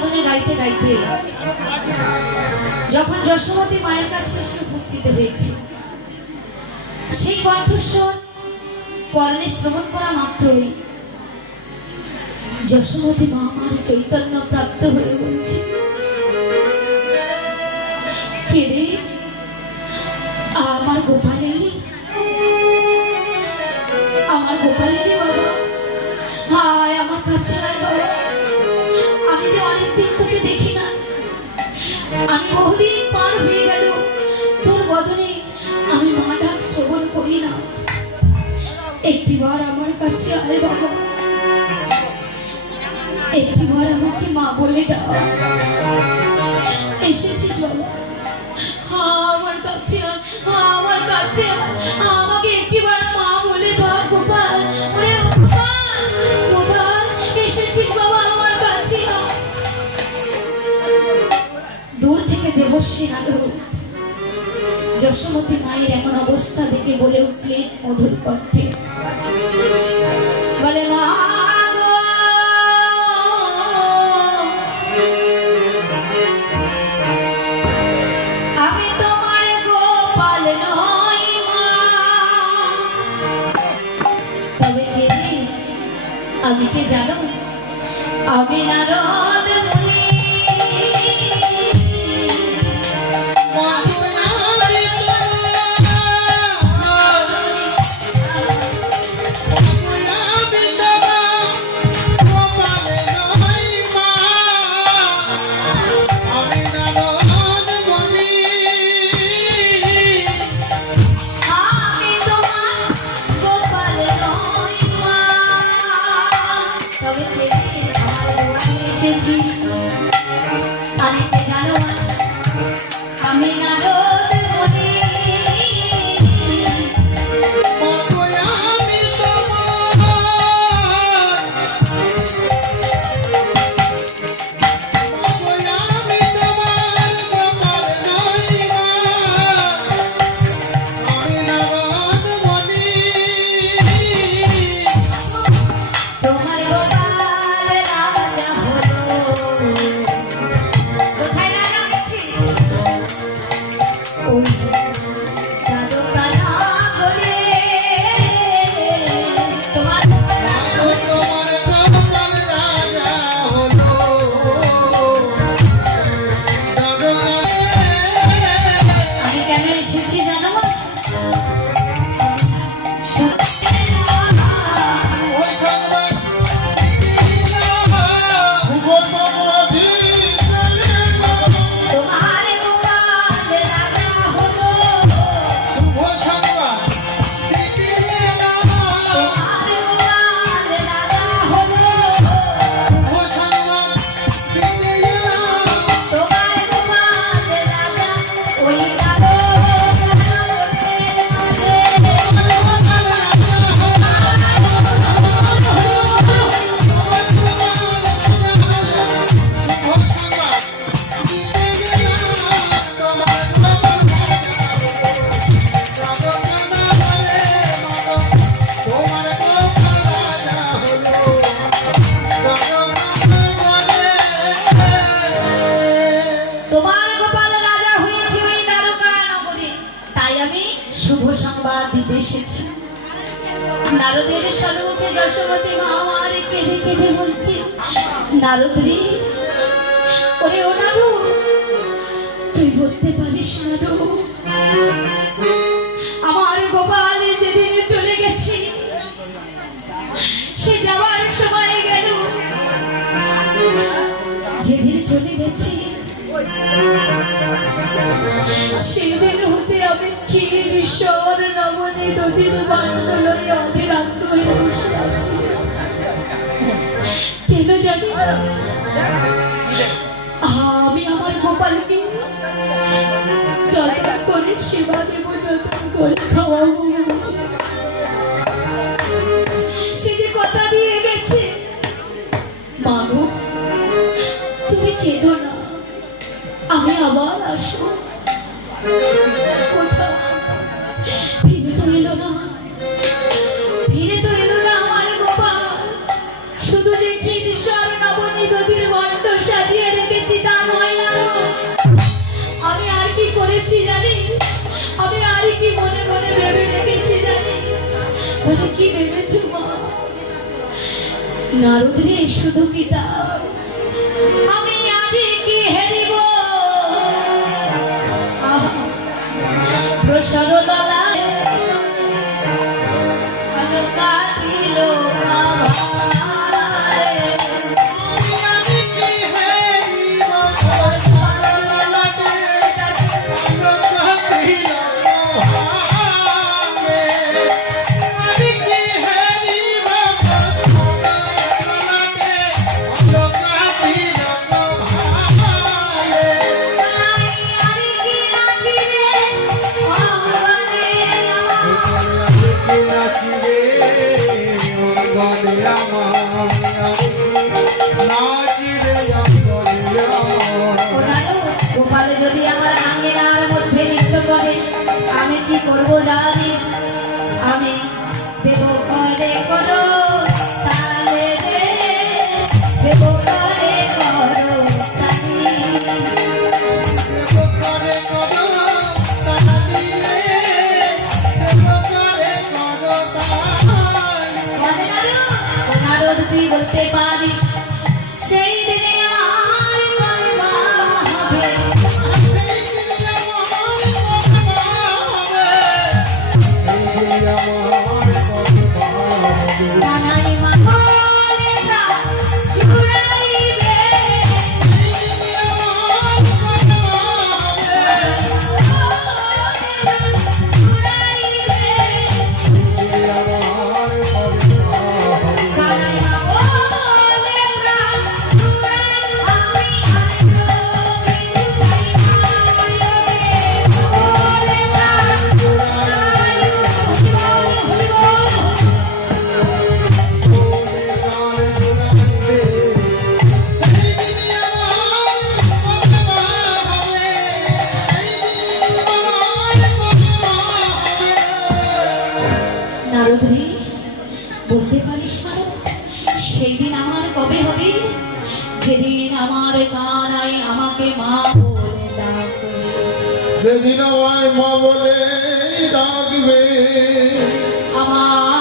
বদনে গাইতে গাইতে যখন যশোমতী মায়ের কাছে এসে উপস্থিত হয়েছে, সেই কণ্ঠস্বর করণে শ্রবণ করা মাত্রই যশোমতী মা আমার চৈতন্য প্রাপ্ত হয়ে বলছে কেড়ে আমার গোপালে বহুদিন পার হয়ে গেল। তোর বদনে আমি মা ডাক শ্রবণ করি না একটিবার আমার কাছে আয় বাবা। একটিবার আমাকে মা বলে দাও। এসেছিস বাবা আমার কাছে আমার কাছে আমাকে একটিবার যশোমতী মায়ের এমন অবস্থা দেখে বলে উঠলেন মধুর কণ্ঠে বলে আমি জানো? আমি নারদ। যশোমতী মা আমার কেঁদে নারদ, ওরে ও তুই বলতে পারিস নারু আমার গোপাল যেদিন চলে গেছে, সে যাওয়ার সময় গেল। যেদিন চলে গেছে সেদিন হতে আমি ক্ষীর ঈশ্বর নবনী দুদিন বান্ডলই অধীরান্ত হয়ে বসে আছি আমার গোপালকে যতন করে সেবা দেব, যতন করে খাওয়াবো। সে যে কথা আসো ফিরে তো এলো না না আমার গোপাল শুধু যে খিরিসর নবনীগতির বন্ড সাজিয়ে রেখেছি তা নয় আমি আর কি করেছি জানিস আমি আর কি মনে মনে ভেবে রেখেছি জানিস বলে কি ভেবেছো মা নারদের শুধু কি দাও প্রসার Father. যেদিন আমার কানাই আমাকে মা বলে ডাকবে। সেদিন আমায় মা বলে ডাকবে। আমার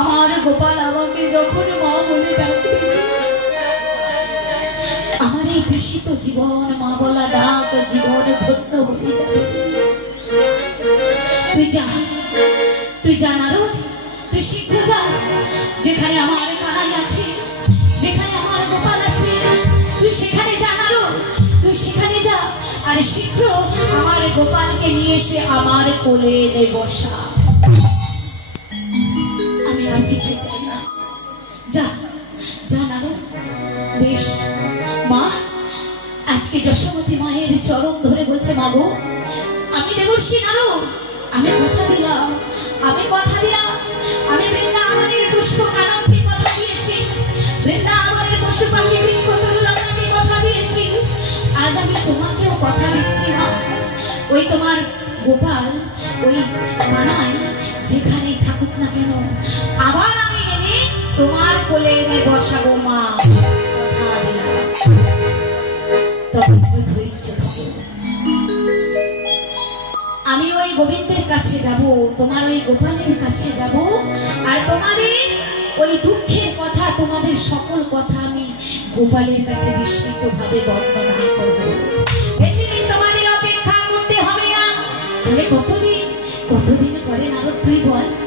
আমার গোপাল আমাকে যখন মা বলে আমার এই দূষিত জীবন মা বলা ডাক জীবন ধন্য হয়ে যাবে। তুই তুই তুই শীঘ্র যা, যেখানে আমার কানাই আছে, যেখানে আমার গোপাল আছে, তুই সেখানে জানারো তুই সেখানে যা, আর শীঘ্র আমার গোপালকে নিয়ে এসে আমার কোলে বসা। আমি আর কিছু চাই না। যা জানারো বেশ। মা, আজকে যশোমতী মায়ের চরণ ধরে বলছে, মা গো, আমি দেবর্ষী আমি কথা দিলাম, আমি কথা দিলাম। আমি বৃন্দাবনের পুষ্প কাননকে কথা দিয়েছি। বৃন্দাবনের পশু পাখি কথা দিয়েছি। আজ আমি তোমাকেও কথা দিচ্ছি ওই তোমার গোপাল, ওই মানায় যেখানেই থাকুক না কেন, আবার আমি এনে তোমার কোলে এনে বসাবো মা। আমি ওই গোবিন্দের কাছে যাব, তোমার ওই গোপালের কাছে যাব, আর তোমাদের ওই দুঃখের কথা, তোমাদের সকল কথা আমি গোপালের কাছে বিস্মৃত ভাবে বর্ণনা করব। বেশি দিন তোমাদের অপেক্ষা করতে হবে না। বলে কতদিন কতদিন পরে নারদ তুই বল।